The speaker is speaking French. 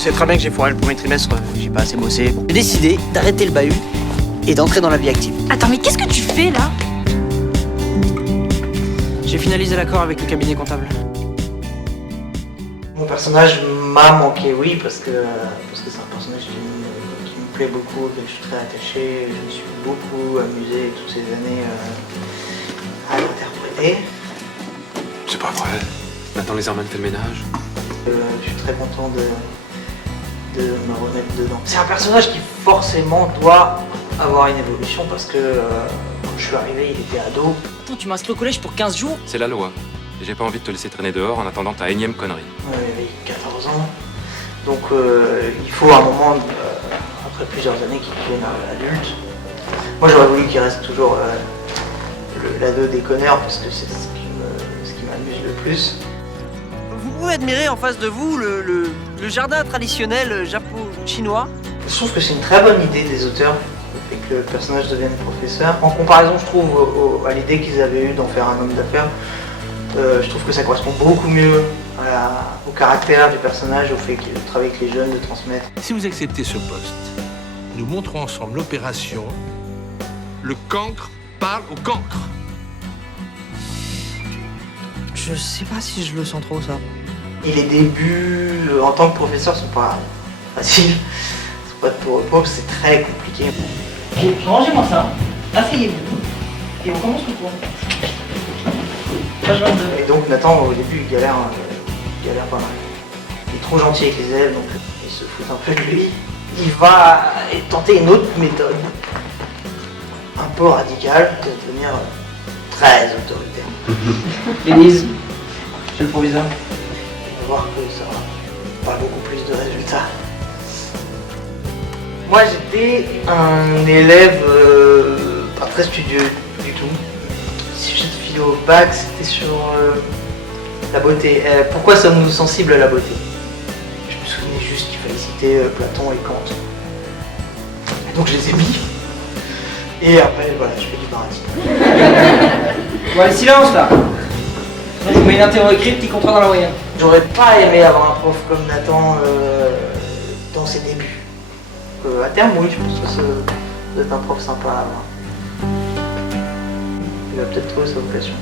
sais très bien que j'ai foiré le premier trimestre, j'ai pas assez bossé. J'ai décidé d'arrêter le bahut et d'entrer dans la vie active. Attends, mais qu'est-ce que tu fais là? J'ai finalisé l'accord avec le cabinet comptable. Mon personnage m'a manqué, oui, parce que c'est un personnage qui me plaît beaucoup, auquel je suis très attaché. Je me suis beaucoup amusé toutes ces années à l'interpréter. C'est pas vrai. Nathan Lézerman fait le ménage. Je suis très content de me remettre dedans. C'est un personnage qui forcément doit avoir une évolution parce que quand je suis arrivé, il était ado. Attends, tu m'as inscrit au collège pour 15 jours? C'est la loi. Et j'ai pas envie de te laisser traîner dehors en attendant ta énième connerie. J'avais 14 ans. Donc il faut un moment, après plusieurs années, qu'il devienne adulte. Moi j'aurais voulu qu'il reste toujours l'ado déconneur parce que c'est ce qui m'amuse le plus. Vous pouvez admirer en face de vous le jardin traditionnel japo-chinois. Je trouve que c'est une très bonne idée des auteurs, le fait que le personnage devienne professeur. En comparaison, je trouve, à l'idée qu'ils avaient eue d'en faire un homme d'affaires, je trouve que ça correspond beaucoup mieux au caractère du personnage, au fait qu'il travaille avec les jeunes, de transmettre. Si vous acceptez ce poste, nous monterons ensemble l'opération « Le cancre parle au cancre ». Je sais pas si je le sens trop ça. Et les débuts en tant que professeur sont pas faciles, sont pas de tout repos, c'est très compliqué. Rangez-moi ça, asseyez-vous, et on commence le cours. Page 22. Et donc Nathan, au début, il galère pas mal. Il est trop gentil avec les élèves, donc il se fout un peu de lui. Il va tenter une autre méthode, un peu radicale, de devenir très autoritaire. Élise, c'est le proviseur. On va voir que ça aura pas beaucoup plus de résultats. Moi j'étais un élève pas très studieux du tout. Si j'ai de philo au bac, c'était sur la beauté. Pourquoi sommes-nous sensibles à la beauté? Je me souvenais juste qu'il fallait citer Platon et Kant. Et donc je les ai mis. Et après voilà, je fais du baratin. Bon allez, silence là. Je vous mets une interro écrite qui comptera dans la moyenne. J'aurais pas aimé avoir un prof comme Nathan dans ses débuts. À terme, oui, je pense que ça doit être un prof sympa à avoir. Il va peut-être trouver sa vocation.